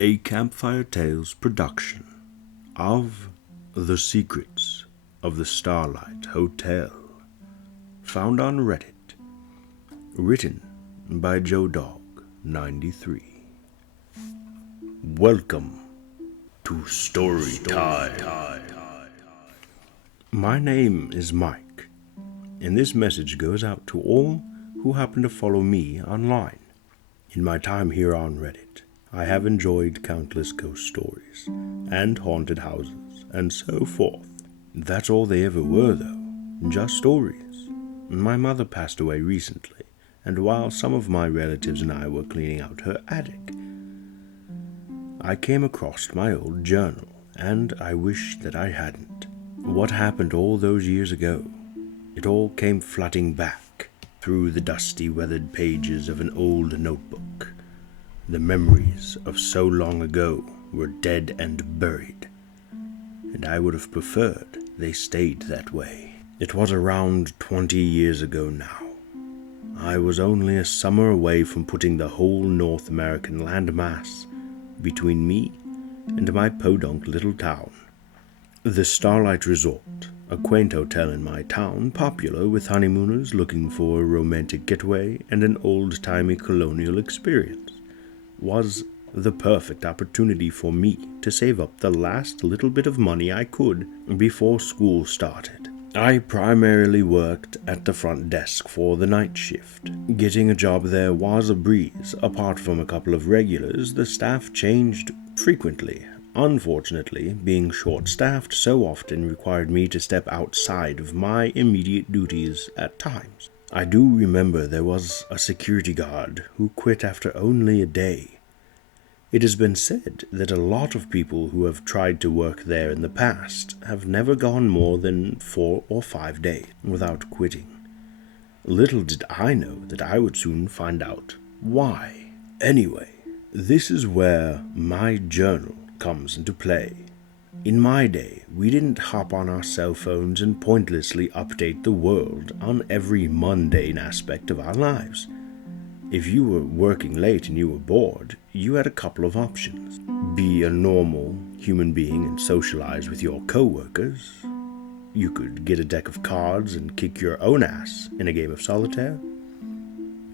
A Campfire Tales production of The Secrets of the Starlight Hotel, found on Reddit, written by Joe Dog 93. Welcome to Story Time. My name is Mike, and this message goes out to all who happen to follow me online. In my time here on Reddit, I have enjoyed countless ghost stories, and haunted houses, and so forth. That's all they ever were, though, just stories. My mother passed away recently, and while some of my relatives and I were cleaning out her attic, I came across my old journal, and I wish that I hadn't. What happened all those years ago? It all came flooding back through the dusty, weathered pages of an old notebook. The memories of so long ago were dead and buried, and I would have preferred they stayed that way. It was around 20 years ago now. I was only a summer away from putting the whole North American landmass between me and my podunk little town. The Starlight Resort, a quaint hotel in my town, popular with honeymooners looking for a romantic getaway and an old-timey colonial experience, was the perfect opportunity for me to save up the last little bit of money I could before school started. I primarily worked at the front desk for the night shift. Getting a job there was a breeze. Apart from a couple of regulars, the staff changed frequently. Unfortunately, being short-staffed so often required me to step outside of my immediate duties at times. I do remember there was a security guard who quit after only a day. It has been said that a lot of people who have tried to work there in the past have never gone more than 4 or 5 days without quitting. Little did I know that I would soon find out why. Anyway, this is where my journal comes into play. In my day, we didn't hop on our cell phones and pointlessly update the world on every mundane aspect of our lives. If you were working late and you were bored, you had a couple of options. Be a normal human being and socialize with your co-workers. You could get a deck of cards and kick your own ass in a game of solitaire.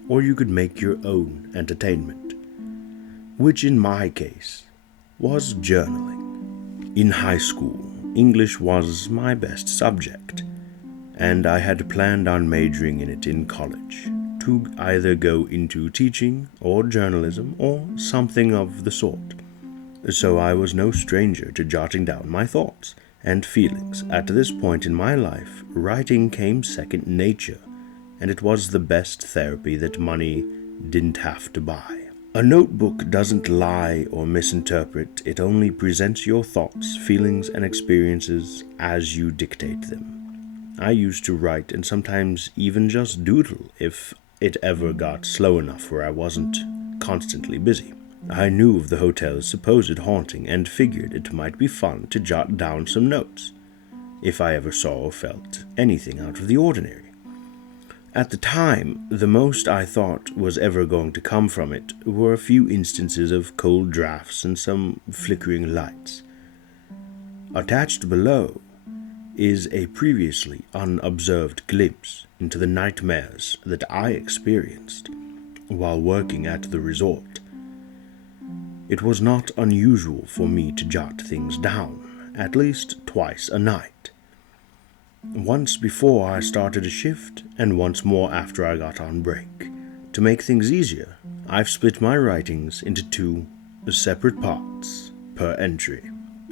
Or you could make your own entertainment, which in my case was journaling. In high school, English was my best subject, and I had planned on majoring in it in college, to either go into teaching or journalism or something of the sort. So I was no stranger to jotting down my thoughts and feelings. At this point in my life, writing came second nature, and it was the best therapy that money didn't have to buy. A notebook doesn't lie or misinterpret, it only presents your thoughts, feelings, and experiences as you dictate them. I used to write and sometimes even just doodle if it ever got slow enough where I wasn't constantly busy. I knew of the hotel's supposed haunting and figured it might be fun to jot down some notes, if I ever saw or felt anything out of the ordinary. At the time, the most I thought was ever going to come from it were a few instances of cold drafts and some flickering lights. Attached below is a previously unobserved glimpse into the nightmares that I experienced while working at the resort. It was not unusual for me to jot things down, at least twice a night. Once before I started a shift, and once more after I got on break. To make things easier, I've split my writings into 2 separate parts per entry.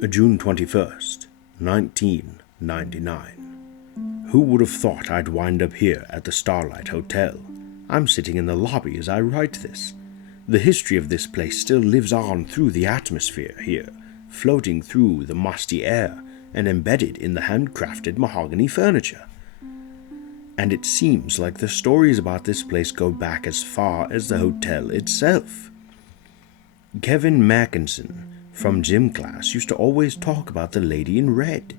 June 21st, 1999. Who would have thought I'd wind up here at the Starlight Hotel? I'm sitting in the lobby as I write this. The history of this place still lives on through the atmosphere here, floating through the musty air and embedded in the handcrafted mahogany furniture. And it seems like the stories about this place go back as far as the hotel itself. Kevin Mackinson from gym class used to always talk about the lady in red.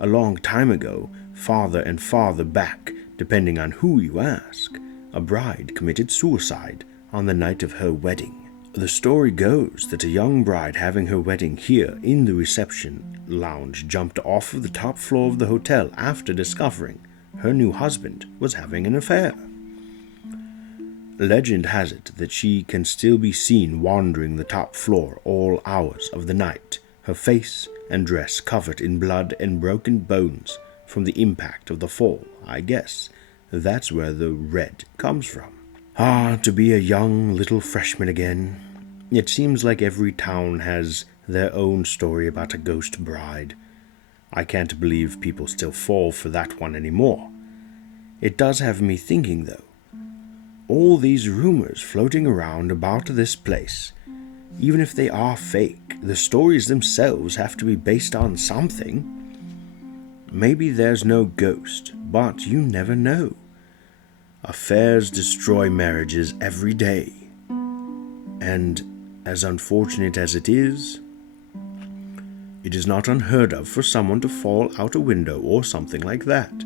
A long time ago, farther and farther back, depending on who you ask, a bride committed suicide on the night of her wedding. The story goes that a young bride having her wedding here in the reception lounge jumped off of the top floor of the hotel after discovering her new husband was having an affair. Legend has it that she can still be seen wandering the top floor all hours of the night, her face and dress covered in blood and broken bones from the impact of the fall. I guess that's where the red comes from. To be a young little freshman again. It seems like every town has their own story about a ghost bride. I can't believe people still fall for that one anymore. It does have me thinking, though. All these rumors floating around about this place, even if they are fake, the stories themselves have to be based on something. Maybe there's no ghost, but you never know. Affairs destroy marriages every day. And as unfortunate as it is not unheard of for someone to fall out a window or something like that.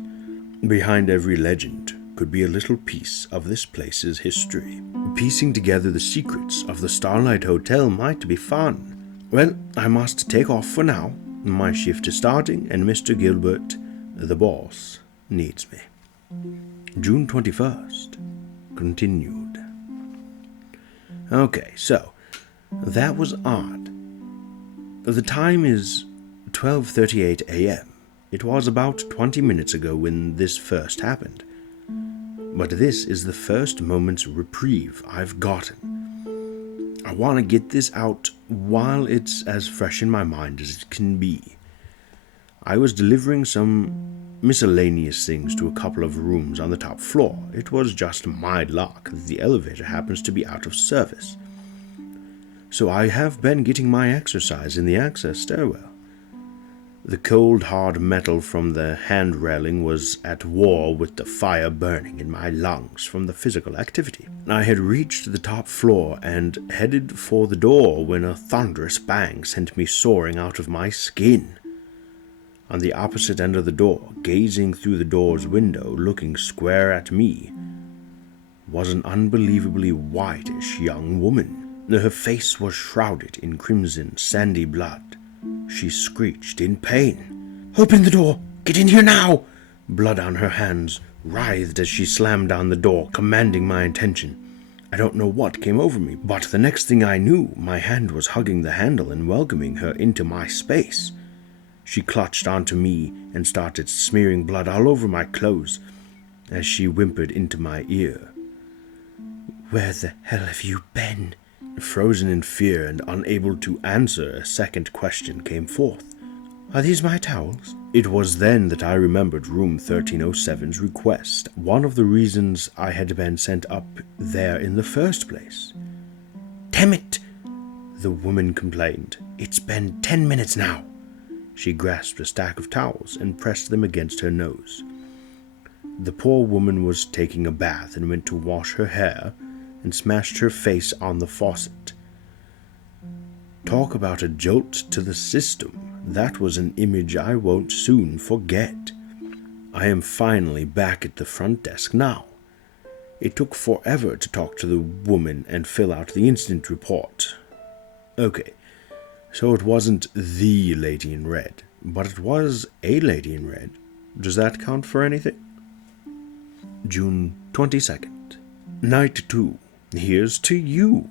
Behind every legend could be a little piece of this place's history. Piecing together the secrets of the Starlight Hotel might be fun. Well, I must take off for now. My shift is starting and Mr. Gilbert, the boss, needs me. June 21st. Continued. Okay, so that was odd. The time is 12:38 a.m. It was about 20 minutes ago when this first happened. But this is the first moment's reprieve I've gotten. I want to get this out while it's as fresh in my mind as it can be. I was delivering some miscellaneous things to a couple of rooms on the top floor. It was just my luck that the elevator happens to be out of service. So I have been getting my exercise in the access stairwell. The cold, hard metal from the hand railing was at war with the fire burning in my lungs from the physical activity. I had reached the top floor and headed for the door when a thunderous bang sent me soaring out of my skin. On the opposite end of the door, gazing through the door's window, looking square at me, was an unbelievably whitish young woman. Her face was shrouded in crimson, sandy blood. She screeched in pain. "Open the door! Get in here now!" Blood on her hands writhed as she slammed down the door, commanding my attention. I don't know what came over me, but the next thing I knew, my hand was hugging the handle and welcoming her into my space. She clutched onto me and started smearing blood all over my clothes as she whimpered into my ear. "Where the hell have you been?" Frozen in fear and unable to answer a second question came forth. "Are these my towels?" It was then that I remembered room 1307's request, one of the reasons I had been sent up there in the first place. "Damn it!" the woman complained. "It's been 10 minutes now." She grasped a stack of towels and pressed them against her nose. The poor woman was taking a bath and went to wash her hair and smashed her face on the faucet. Talk about a jolt to the system. That was an image I won't soon forget. I am finally back at the front desk now. It took forever to talk to the woman and fill out the incident report. Okay, so it wasn't the lady in red, but it was a lady in red. Does that count for anything? June 22nd. Night 2. Here's to you.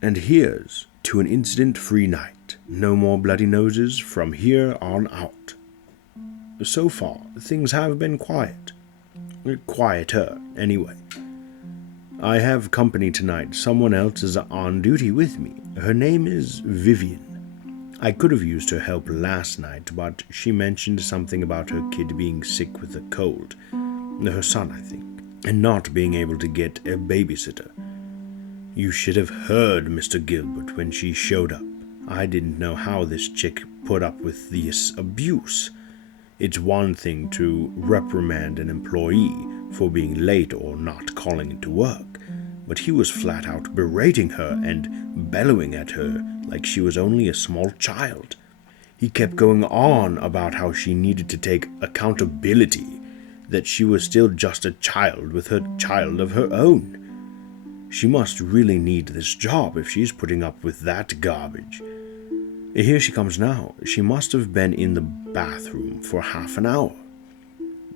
And here's to an incident-free night. No more bloody noses from here on out. So far, things have been quiet. Quieter, anyway. I have company tonight. Someone else is on duty with me. Her name is Vivian. I could have used her help last night, but she mentioned something about her kid being sick with a cold. Her son, I think. And not being able to get a babysitter. You should have heard Mr. Gilbert when she showed up. I didn't know how this chick put up with this abuse. It's one thing to reprimand an employee for being late or not calling into work, but he was flat out berating her and bellowing at her like she was only a small child. He kept going on about how she needed to take accountability, that she was still just a child with her child of her own. She must really need this job if she's putting up with that garbage. Here she comes now. She must have been in the bathroom for half an hour.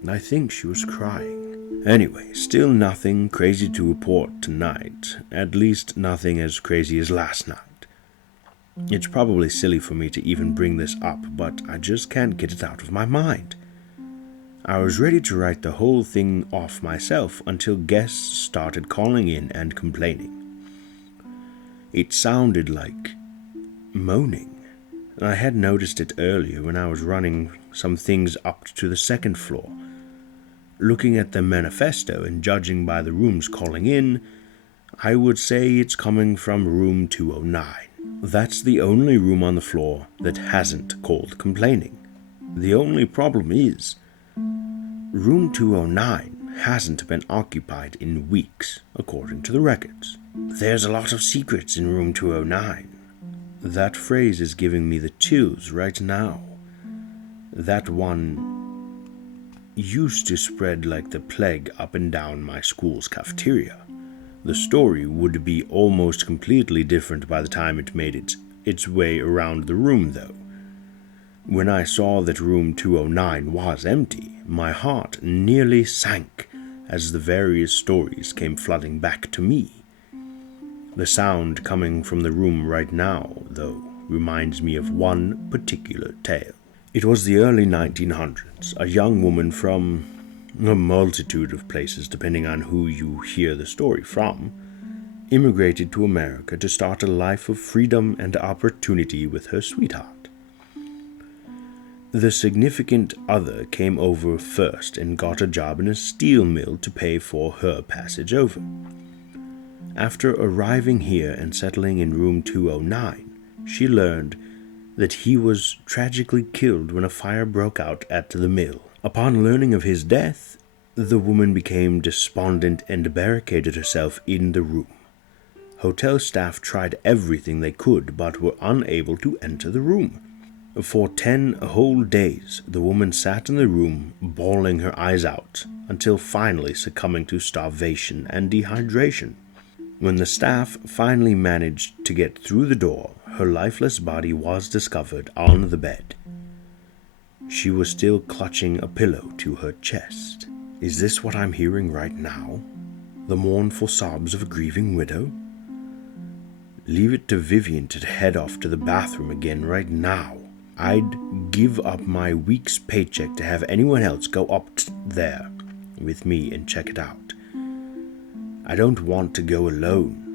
I think she was crying. Anyway, still nothing crazy to report tonight. At least nothing as crazy as last night. It's probably silly for me to even bring this up, but I just can't get it out of my mind. I was ready to write the whole thing off myself until guests started calling in and complaining. It sounded like moaning. I had noticed it earlier when I was running some things up to the second floor. Looking at the manifesto and judging by the rooms calling in, I would say it's coming from room 209. That's the only room on the floor that hasn't called complaining. The only problem is, room 209 hasn't been occupied in weeks, according to the records. There's a lot of secrets in room 209. That phrase is giving me the chills right now. That one used to spread like the plague up and down my school's cafeteria. The story would be almost completely different by the time it made its way around the room, though. When I saw that room 209 was empty, my heart nearly sank as the various stories came flooding back to me. The sound coming from the room right now, though, reminds me of one particular tale. It was the early 1900s. A young woman from a multitude of places, depending on who you hear the story from, immigrated to America to start a life of freedom and opportunity with her sweetheart. The significant other came over first and got a job in a steel mill to pay for her passage over. After arriving here and settling in room 209, she learned that he was tragically killed when a fire broke out at the mill. Upon learning of his death, the woman became despondent and barricaded herself in the room. Hotel staff tried everything they could but were unable to enter the room. For 10 whole days, the woman sat in the room, bawling her eyes out, until finally succumbing to starvation and dehydration. When the staff finally managed to get through the door, her lifeless body was discovered on the bed. She was still clutching a pillow to her chest. Is this what I'm hearing right now? The mournful sobs of a grieving widow? Leave it to Vivian to head off to the bathroom again right now. I'd give up my week's paycheck to have anyone else go up there with me and check it out. I don't want to go alone.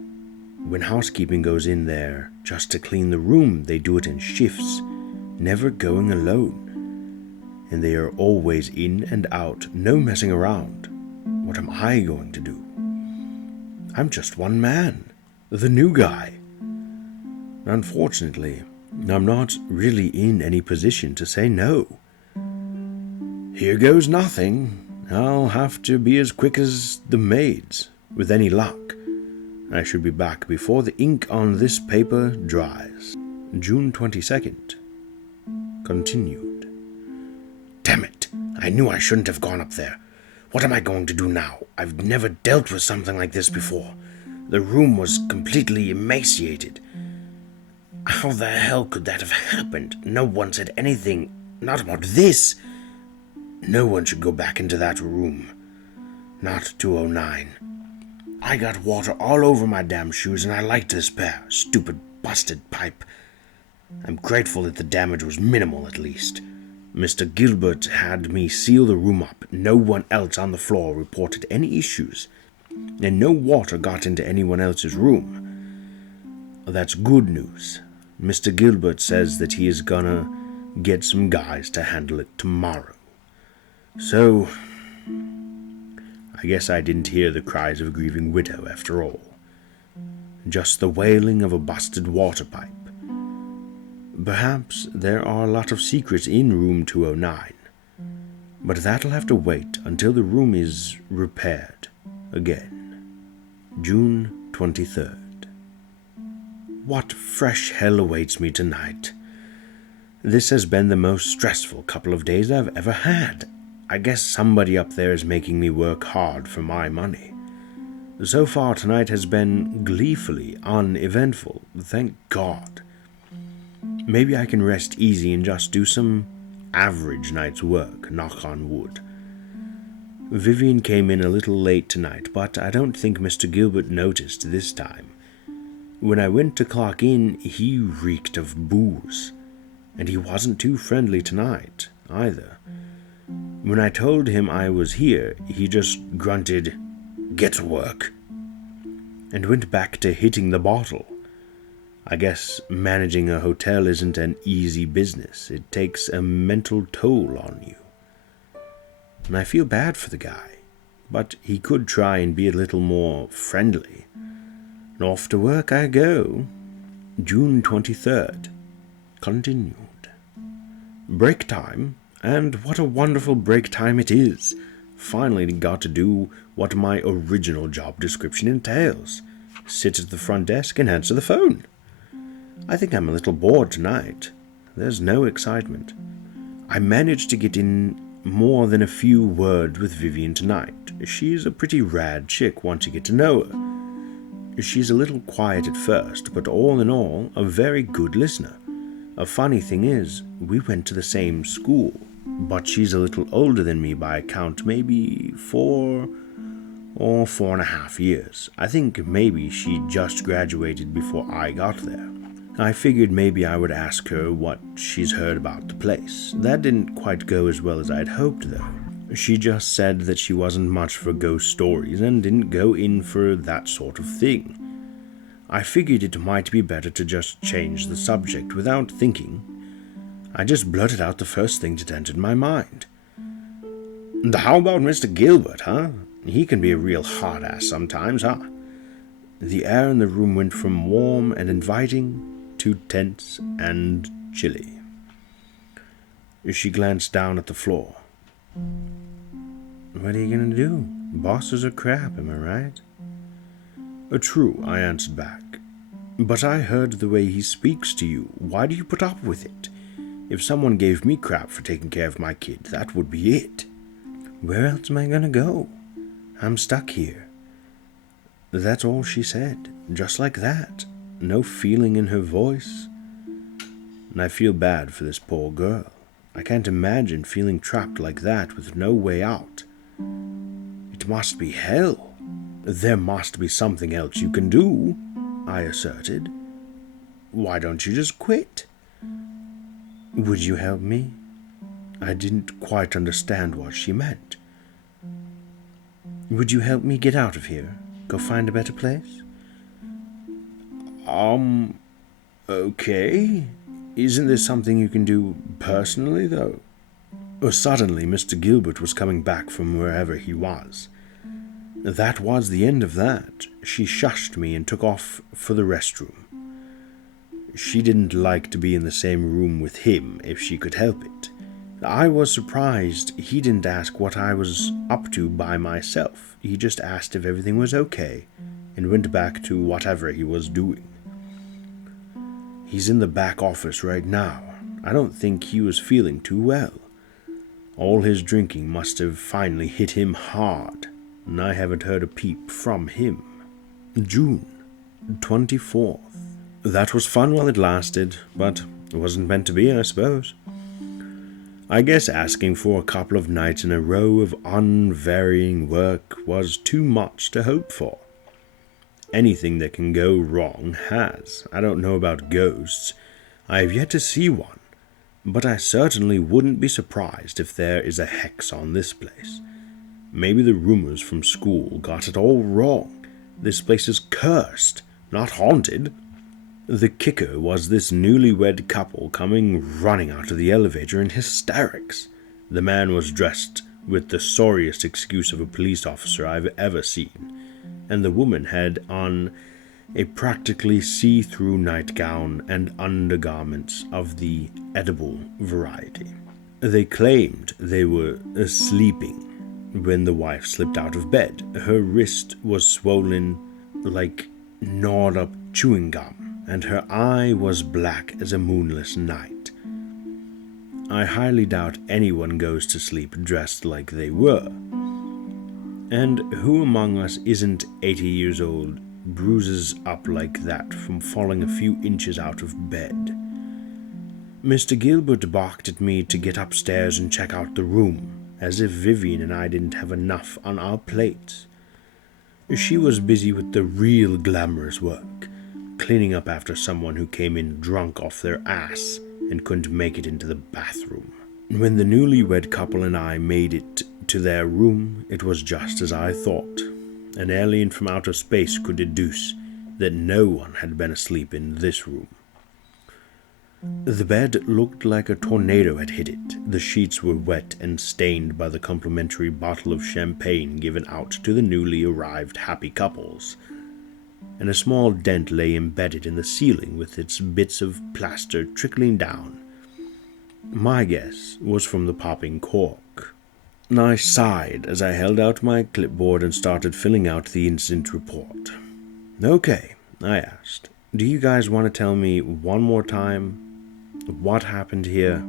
When housekeeping goes in there just to clean the room, they do it in shifts, never going alone. And they are always in and out, no messing around. What am I going to do? I'm just one man, the new guy. Unfortunately, I'm not really in any position to say no. Here goes nothing. I'll have to be as quick as the maids. With any luck, I should be back before the ink on this paper dries. June 22nd. Continued. Damn it! I knew I shouldn't have gone up there. What am I going to do now? I've never dealt with something like this before. The room was completely emaciated. How the hell could that have happened? No one said anything, not about this. No one should go back into that room. Not 209. I got water all over my damn shoes and I liked this pair. Stupid busted pipe. I'm grateful that the damage was minimal at least. Mr. Gilbert had me seal the room up. No one else on the floor reported any issues. And no water got into anyone else's room. That's good news. Mr. Gilbert says that he is gonna get some guys to handle it tomorrow. So, I guess I didn't hear the cries of a grieving widow after all. Just the wailing of a busted water pipe. Perhaps there are a lot of secrets in room 209, but that'll have to wait until the room is repaired again. June 23rd. What fresh hell awaits me tonight? This has been the most stressful couple of days I've ever had. I guess somebody up there is making me work hard for my money. So far tonight has been gleefully uneventful, thank God. Maybe I can rest easy and just do some average night's work, knock on wood. Vivian came in a little late tonight, but I don't think Mr. Gilbert noticed this time. When I went to clock in, he reeked of booze, and he wasn't too friendly tonight, either. When I told him I was here, he just grunted, "Get to work," and went back to hitting the bottle. I guess managing a hotel isn't an easy business. It takes a mental toll on you. And I feel bad for the guy, but he could try and be a little more friendly. And off to work I go. June 23rd. Continued. Break time, and what a wonderful break time it is. Finally got to do what my original job description entails. Sit at the front desk and answer the phone. I think I'm a little bored tonight. There's no excitement. I managed to get in more than a few words with Vivian tonight. She's a pretty rad chick once you get to know her. She's a little quiet at first, but all in all, a very good listener. A funny thing is, we went to the same school, but she's a little older than me by count, maybe 4 or 4.5 years. I think maybe she just graduated before I got there. I figured maybe I would ask her what she's heard about the place. That didn't quite go as well as I'd hoped, though. She just said that she wasn't much for ghost stories and didn't go in for that sort of thing. I figured it might be better to just change the subject without thinking. I just blurted out the first thing that entered my mind. "How about Mr. Gilbert, huh? He can be a real hard-ass sometimes, huh?" The air in the room went from warm and inviting to tense and chilly. She glanced down at the floor. "What are you gonna do? Bosses are crap, am I right?" "True," I answered back. "But I heard the way he speaks to you. Why do you put up with it? If someone gave me crap for taking care of my kid, that would be it. Where else am I gonna go? I'm stuck here." That's all she said, just like that. No feeling in her voice. And I feel bad for this poor girl. I can't imagine feeling trapped like that with no way out. It must be hell. "There must be something else you can do," I asserted. "Why don't you just quit?" "Would you help me?" I didn't quite understand what she meant. "Would you help me get out of here? Go find a better place?" Okay. Isn't this something you can do personally, though?" Suddenly, Mr. Gilbert was coming back from wherever he was. That was the end of that. She shushed me and took off for the restroom. She didn't like to be in the same room with him if she could help it. I was surprised he didn't ask what I was up to by myself. He just asked if everything was okay and went back to whatever he was doing. He's in the back office right now. I don't think he was feeling too well. All his drinking must have finally hit him hard, and I haven't heard a peep from him. June 24th. That was fun while it lasted, but it wasn't meant to be, I suppose. I guess asking for a couple of nights in a row of unvarying work was too much to hope for. Anything that can go wrong has. I don't know about ghosts. I have yet to see one, but I certainly wouldn't be surprised if there is a hex on this place. Maybe the rumors from school got it all wrong. This place is cursed, not haunted. The kicker was this newlywed couple coming running out of the elevator in hysterics. The man was dressed with the sorriest excuse of a police officer I've ever seen, and the woman had on a practically see-through nightgown and undergarments of the edible variety. They claimed they were sleeping when the wife slipped out of bed. Her wrist was swollen like gnawed-up chewing gum, and her eye was black as a moonless night. I highly doubt anyone goes to sleep dressed like they were. And who among us isn't 80 years old, bruises up like that from falling a few inches out of bed? Mr. Gilbert barked at me to get upstairs and check out the room, as if Vivian and I didn't have enough on our plates. She was busy with the real glamorous work, cleaning up after someone who came in drunk off their ass and couldn't make it into the bathroom. When the newlywed couple and I made it to their room, it was just as I thought. An alien from outer space could deduce that no one had been asleep in this room. The bed looked like a tornado had hit it. The sheets were wet and stained by the complimentary bottle of champagne given out to the newly arrived happy couples, and a small dent lay embedded in the ceiling with its bits of plaster trickling down. My guess was from the popping cork. I sighed as I held out my clipboard and started filling out the incident report. "Okay," I asked. "Do you guys want to tell me one more time what happened here?"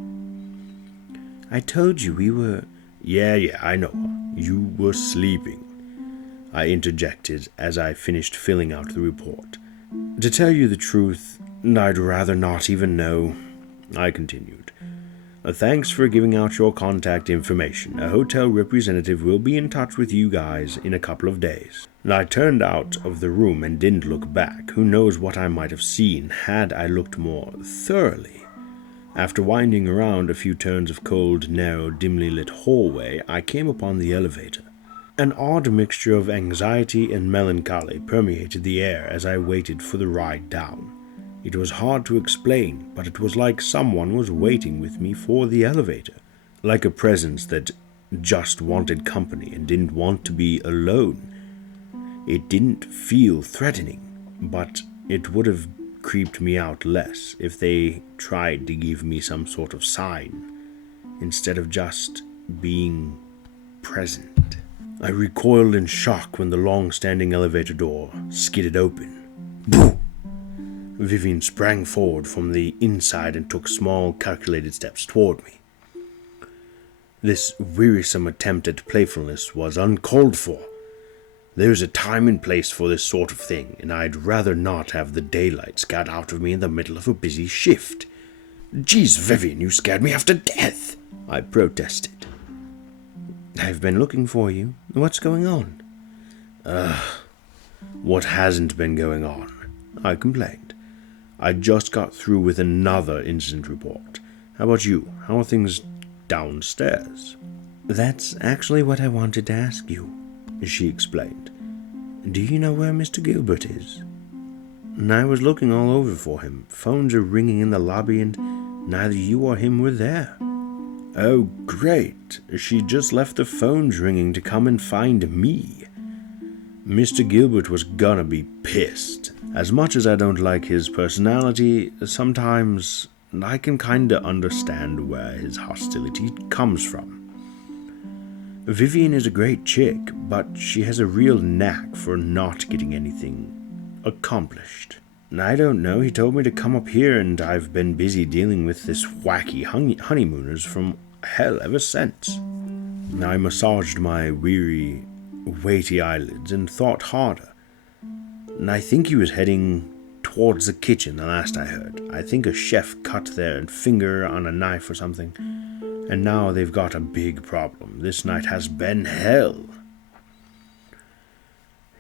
"I told you we were—" Yeah, I know. You were sleeping," I interjected as I finished filling out the report. "To tell you the truth, I'd rather not even know," I continued. "Thanks for giving out your contact information. A hotel representative will be in touch with you guys in a couple of days." I turned out of the room and didn't look back. Who knows what I might have seen had I looked more thoroughly. After winding around a few turns of cold, narrow, dimly lit hallway, I came upon the elevator. An odd mixture of anxiety and melancholy permeated the air as I waited for the ride down. It was hard to explain, but it was like someone was waiting with me for the elevator, like a presence that just wanted company and didn't want to be alone. It didn't feel threatening, but it would have creeped me out less if they tried to give me some sort of sign, instead of just being present. I recoiled in shock when the long-standing elevator door skidded open. Boo! Vivian sprang forward from the inside and took small, calculated steps toward me. This wearisome attempt at playfulness was uncalled for. There's a time and place for this sort of thing, and I'd rather not have the daylight scared out of me in the middle of a busy shift. "Geez, Vivian, you scared me half to death," I protested. "I've been looking for you. What's going on?" What hasn't been going on?" I complained. "I just got through with another incident report. How about you? How are things downstairs?" "That's actually what I wanted to ask you," she explained. "Do you know where Mr. Gilbert is?" "I was looking all over for him. Phones are ringing in the lobby and neither you or him were there." "Oh, great. She just left the phones ringing to come and find me." Mr. Gilbert was gonna be pissed. As much as I don't like his personality, sometimes I can kinda understand where his hostility comes from. Vivian is a great chick, but she has a real knack for not getting anything accomplished. I don't know, he told me to come up here and I've been busy dealing with this wacky honeymooners from hell ever since. I massaged my weary, weighty eyelids and thought harder. I think he was heading towards the kitchen the last I heard. I think a chef cut their finger on a knife or something. And now they've got a big problem. This night has been hell.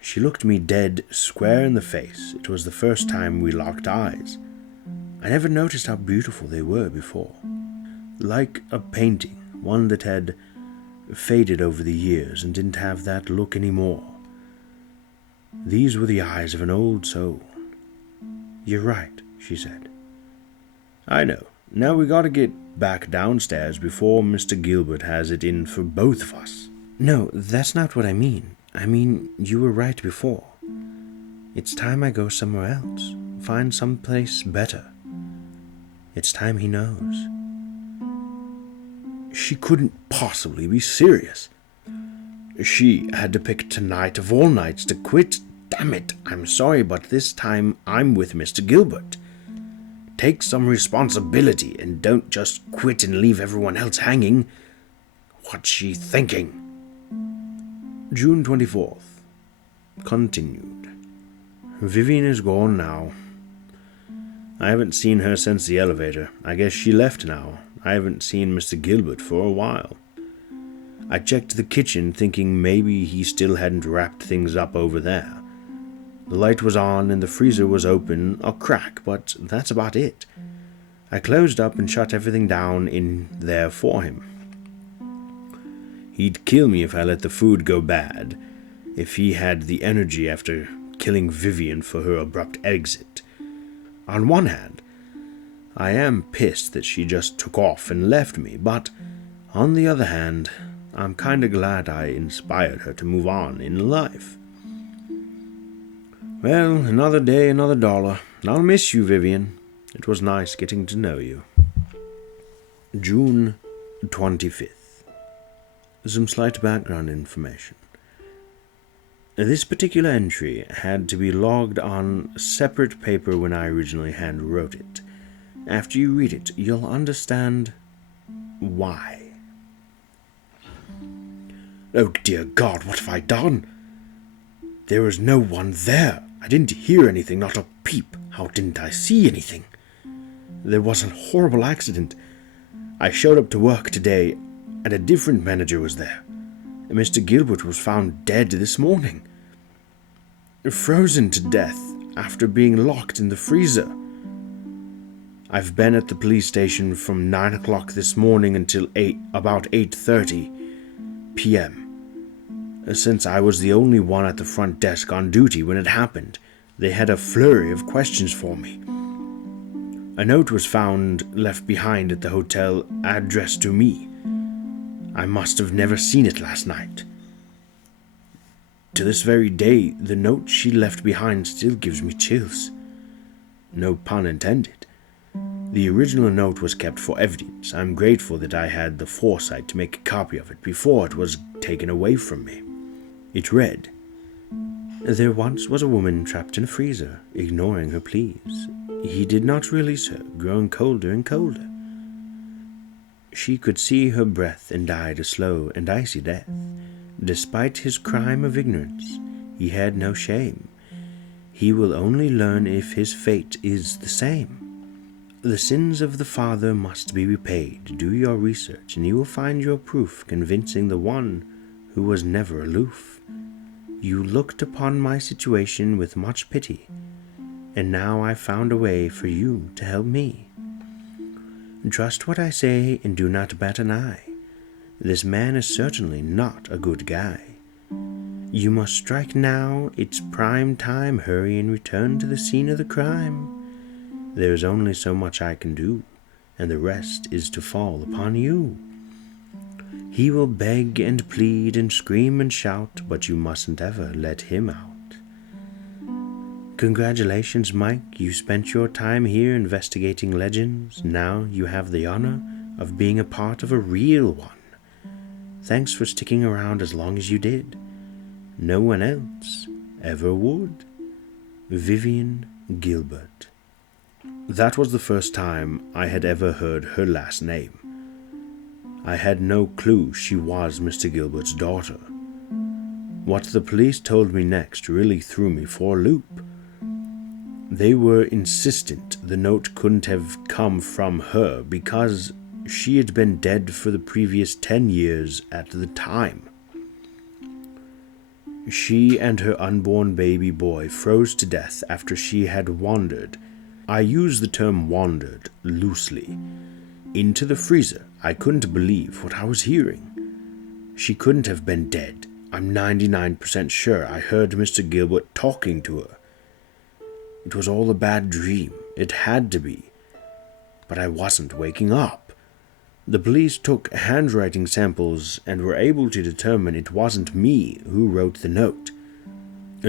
She looked me dead square in the face. It was the first time we locked eyes. I never noticed how beautiful they were before. Like a painting, one that had faded over the years and didn't have that look anymore. These were the eyes of an old soul. "You're right," she said. "I know. Now we gotta get back downstairs before Mr. Gilbert has it in for both of us." "No, that's not what I mean. I mean, you were right before. It's time I go somewhere else. Find someplace better. It's time he knows." She couldn't possibly be serious. She had to pick tonight of all nights to quit. Damn it, I'm sorry, but this time I'm with Mr. Gilbert. Take some responsibility and don't just quit and leave everyone else hanging. What's she thinking? June 24th. Continued. Vivian is gone now. I haven't seen her since the elevator. I guess she left now. I haven't seen Mr. Gilbert for a while. I checked the kitchen thinking maybe he still hadn't wrapped things up over there. The light was on and the freezer was open a crack, but that's about it. I closed up and shut everything down in there for him. He'd kill me if I let the food go bad, if he had the energy after killing Vivian for her abrupt exit. On one hand, I am pissed that she just took off and left me, but on the other hand, I'm kinda glad I inspired her to move on in life. Well, another day, another dollar. I'll miss you, Vivian. It was nice getting to know you. June 25th. Some slight background information. This particular entry had to be logged on separate paper when I originally handwrote it. After you read it, you'll understand why. Oh dear God, what have I done? There was no one there. I didn't hear anything, not a peep. How didn't I see anything? There was a horrible accident. I showed up to work today, and a different manager was there. Mr. Gilbert was found dead this morning. Frozen to death after being locked in the freezer. I've been at the police station from 9 o'clock this morning until about 8:30 p.m. Since I was the only one at the front desk on duty when it happened, they had a flurry of questions for me. A note was found left behind at the hotel addressed to me. I must have never seen it last night. To this very day, the note she left behind still gives me chills. No pun intended. The original note was kept for evidence. I'm grateful that I had the foresight to make a copy of it before it was taken away from me. It read, "There once was a woman trapped in a freezer, ignoring her pleas. He did not release her, growing colder and colder. She could see her breath and died a slow and icy death. Despite his crime of ignorance, he had no shame. He will only learn if his fate is the same. The sins of the father must be repaid. Do your research, and you will find your proof convincing the one who was never aloof. You looked upon my situation with much pity, and now I found a way for you to help me. Trust what I say and do not bat an eye. This man is certainly not a good guy. You must strike now, it's prime time, hurry and return to the scene of the crime. There is only so much I can do, and the rest is to fall upon you. He will beg and plead and scream and shout, but you mustn't ever let him out. Congratulations, Mike. You spent your time here investigating legends. Now you have the honor of being a part of a real one. Thanks for sticking around as long as you did. No one else ever would. Vivian Gilbert." That was the first time I had ever heard her last name. I had no clue she was Mr. Gilbert's daughter. What the police told me next really threw me for a loop. They were insistent the note couldn't have come from her because she had been dead for the previous 10 years at the time. She and her unborn baby boy froze to death after she had wandered, I use the term wandered loosely, into the freezer. I couldn't believe what I was hearing. She couldn't have been dead. I'm 99% sure I heard Mr. Gilbert talking to her. It was all a bad dream. It had to be. But I wasn't waking up. The police took handwriting samples and were able to determine it wasn't me who wrote the note.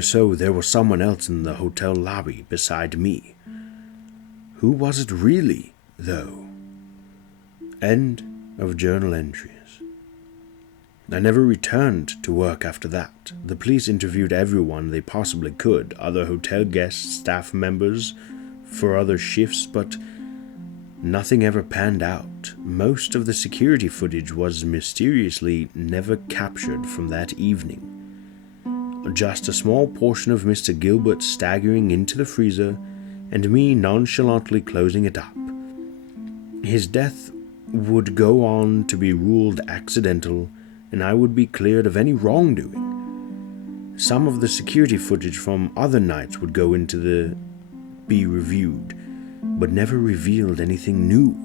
So there was someone else in the hotel lobby beside me. Who was it really, though? End of journal entries. I never returned to work after that. The police interviewed everyone they possibly could, other hotel guests, staff members, for other shifts, but nothing ever panned out. Most of the security footage was mysteriously never captured from that evening. just a small portion of Mr. Gilbert staggering into the freezer and me nonchalantly closing it up. His death would go on to be ruled accidental, and I would be cleared of any wrongdoing. Some of the security footage from other nights would go into be reviewed, but never revealed anything new.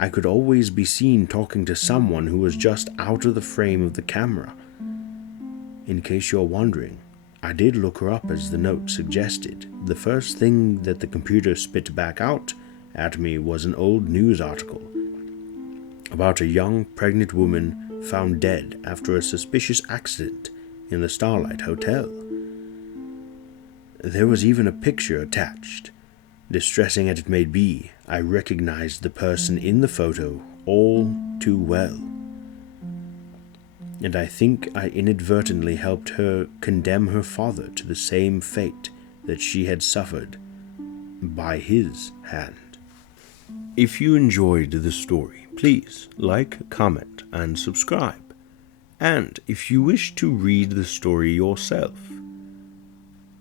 I could always be seen talking to someone who was just out of the frame of the camera. In case you're wondering, I did look her up as the note suggested. The first thing that the computer spit back out at me was an old news article about a young pregnant woman found dead after a suspicious accident in the Starlight Hotel. There was even a picture attached. Distressing as it may be, I recognized the person in the photo all too well. And I think I inadvertently helped her condemn her father to the same fate that she had suffered by his hand. If you enjoyed the story, please like, comment, and subscribe. And if you wish to read the story yourself,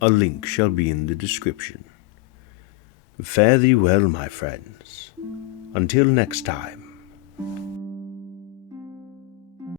a link shall be in the description. Fare thee well, my friends. Until next time.